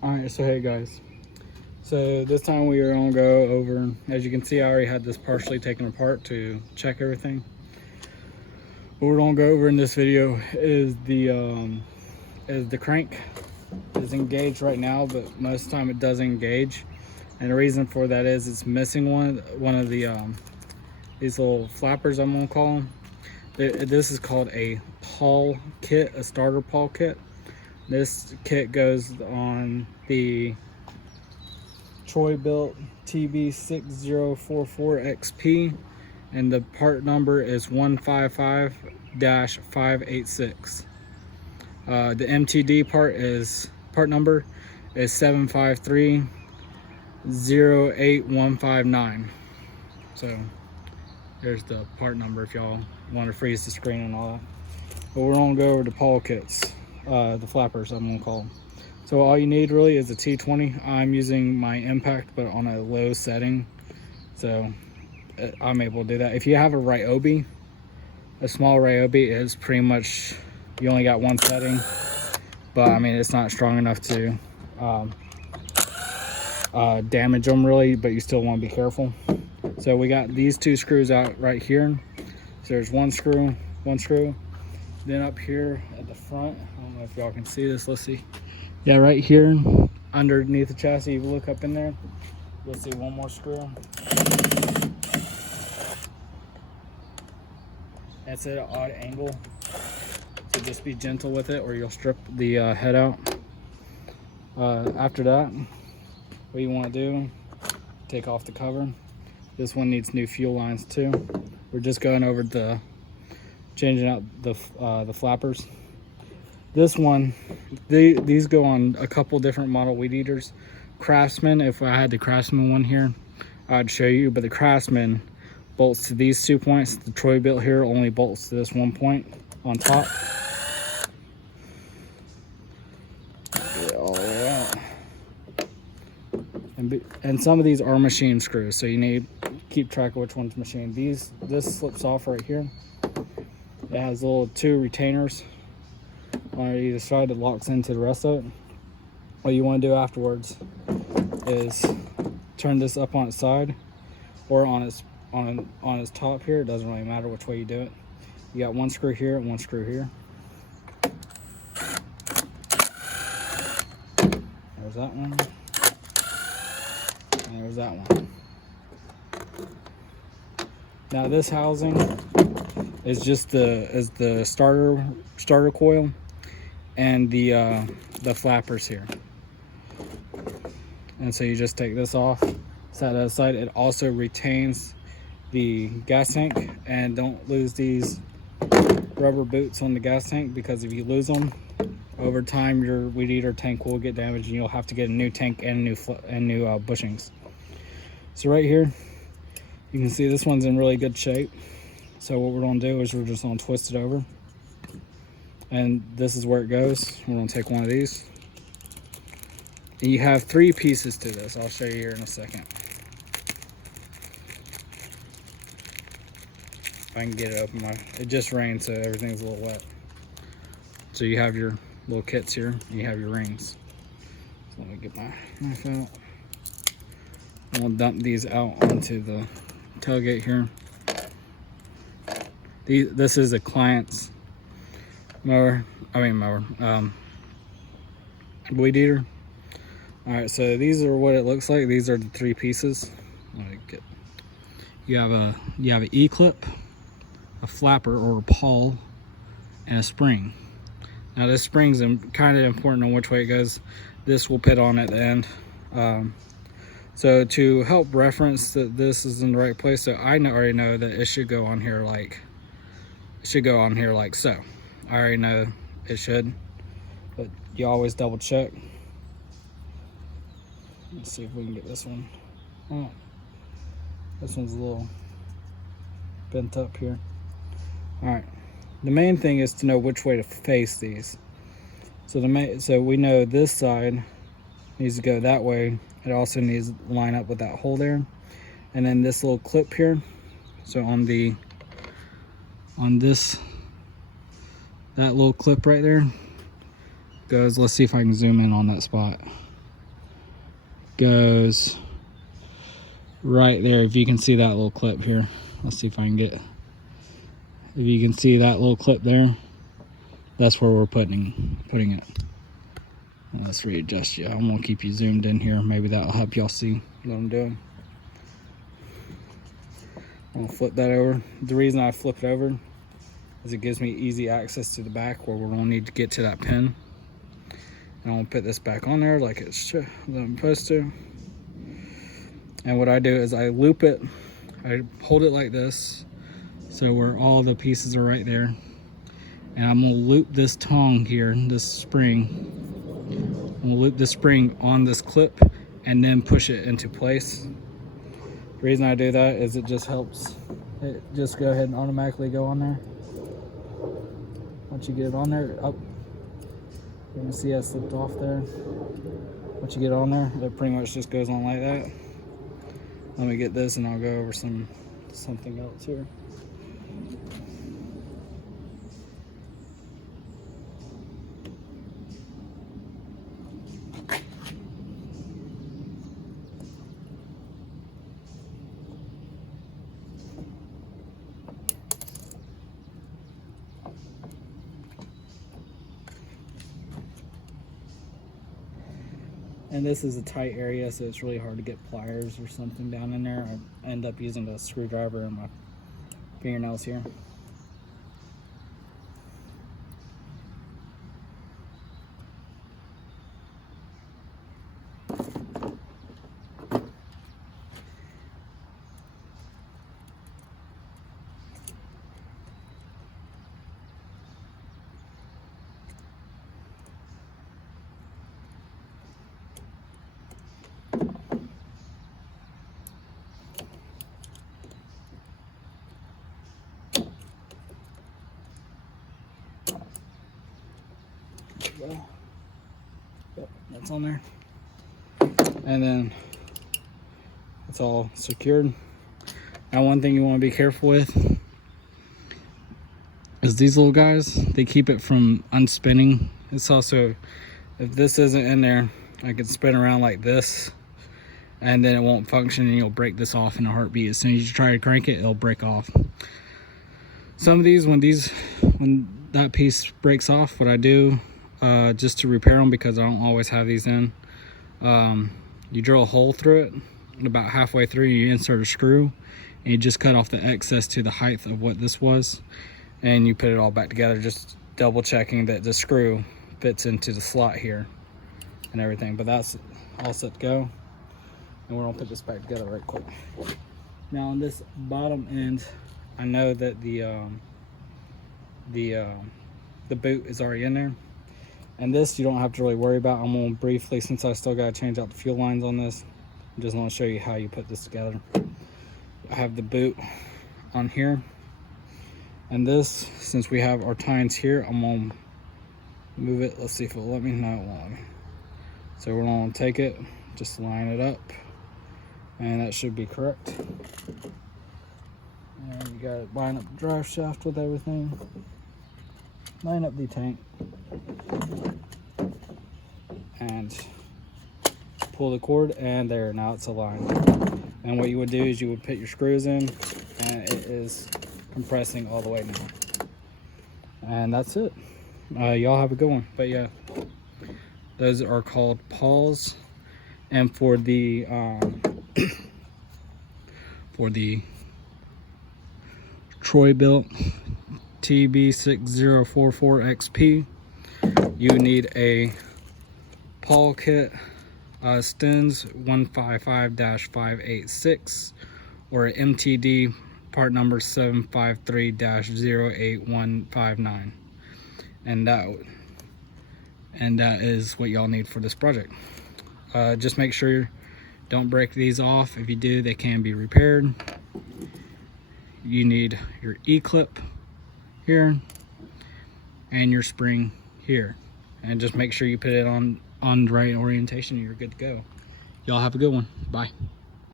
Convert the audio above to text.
Alright, so hey guys. So this time we are gonna go over, as you can see, I already had this partially taken apart to check everything. What we're gonna go over in this video is the crank is engaged right now, but most of the time it doesn't engage. And the reason for that is it's missing one of the these little flappers, I'm gonna call them. This is called a pawl kit, a starter pawl kit. This kit goes on the Troy built TB6044XP, and the part number is 155-586. The MTD part number is 753-08159. So there's the part number if y'all want to freeze the screen and all that. But we're gonna go over the pawl kits, the flappers I'm gonna call them. So all you need really is a T20. I'm using my impact but on a low setting, so I'm able to do that. If you have a Ryobi, a small Ryobi is pretty much, you only got one setting, but I mean it's not strong enough to damage them really, but you still want to be careful. So we got these two screws out right here. So there's one screw. Then up here at the front, I don't know if y'all can see this, let's see. Yeah, right here underneath the chassis, if you look up in there, you'll see one more screw. That's at an odd angle, so just be gentle with it or you'll strip the head out. After that, what you want to do, take off the cover. This one needs new fuel lines too. We're just going over the changing out the flappers. This one, these go on a couple different model weed eaters. Craftsman, if I had the Craftsman one here, I'd show you, but the Craftsman bolts to these 2 points. The Troy built here only bolts to this 1 point on top. Get it all the way out. And some of these are machine screws, so you need to keep track of which one's machine. This slips off right here. It has little two retainers on either side that locks into the rest of it. What you want to do afterwards is turn this up on its side or on its top here. It doesn't really matter which way you do it. You got one screw here and one screw here. There's that one. And there's that one. Now this housing is just the starter coil and the flappers here. And so you just take this off, set that aside. It also retains the gas tank, and don't lose these rubber boots on the gas tank, because if you lose them over time, your weed eater tank will get damaged and you'll have to get a new tank and new bushings. So right here you can see this one's in really good shape. So what we're going to do is we're just going to twist it over, and this is where it goes. We're going to take one of these, and you have 3 pieces to this. I'll show you here in a second. If I can get it open. It just rained, so everything's a little wet. So you have your little kits here, and you have your rings. So let me get my knife out. I'm going to dump these out onto the tailgate here. This is a client's weed eater. All right, so these are what it looks like. These are the 3 pieces. You have an E-clip, a flapper or a pawl, and a spring. Now this spring's kind of important on which way it goes. This will pit on at the end. So to help reference that this is in the right place, so I already know that it should go on here like so. I already know it should, but you always double check. Let's see if we can get this one. Oh, this one's a little bent up here. All right, the main thing is to know which way to face these. So we know this side needs to go that way. It also needs to line up with that hole there, and then this little clip here. So that little clip right there goes, let's see if I can zoom in on that spot. goes right there. If you can see that little clip here, let's see if I can get, if you can see that little clip there, that's where we're putting it. Let's readjust you. I'm gonna keep you zoomed in here. Maybe that'll help y'all see what I'm doing. I'm gonna flip that over. The reason I flip it over is it gives me easy access to the back where we're gonna need to get to that pin. And I'm gonna put this back on there like I'm supposed to. And what I do is I loop it, I hold it like this, so where all the pieces are right there. And I'm gonna loop this tongue here, this spring. I'm gonna loop this spring on this clip and then push it into place. The reason I do that is it just helps it just go ahead and automatically go on there. Once you get it on there, up, you can see I slipped off there. Once you get it on there, it pretty much just goes on like that. Let me get this and I'll go over something else here. And this is a tight area, so it's really hard to get pliers or something down in there. I end up using a screwdriver in my fingernails here. Well, yep, that's on there. And then it's all secured. Now, one thing you want to be careful with is these little guys, they keep it from unspinning. It's also, if this isn't in there, I can spin around like this and then it won't function and you'll break this off in a heartbeat. As soon as you try to crank it, it'll break off. Some of these, when that piece breaks off, what I do just to repair them, because I don't always have these in, you drill a hole through it, and about halfway through you insert a screw and you just cut off the excess to the height of what this was, and you put it all back together, just double checking that the screw fits into the slot here and everything. But that's all set to go, and we're gonna put this back together right quick. Now on this bottom end, I know that the boot is already in there, and this you don't have to really worry about. I'm gonna briefly, since I still gotta change out the fuel lines on this, I just want to show you how you put this together. I have the boot on here, and this, since we have our tines here, I'm gonna move it. Let's see if it'll let me. No, it won't let me. So we're gonna take it, just line it up, and that should be correct. And you gotta line up the drive shaft with everything. Line up the tank. And pull the cord, and there, now it's aligned. And what you would do is you would put your screws in, and it is compressing all the way now. And that's it. Y'all have a good one. But yeah, those are called pawls. And for the Troy built TB6044XP, you need a pawl kit, Stens 155-586, or MTD part number 753-08159, and that is what y'all need for this project. Just make sure don't break these off. If you do, they can be repaired. You need your E-clip here and your spring here, and just make sure you put it on the right orientation and you're good to go. Y'all have a good one. Bye.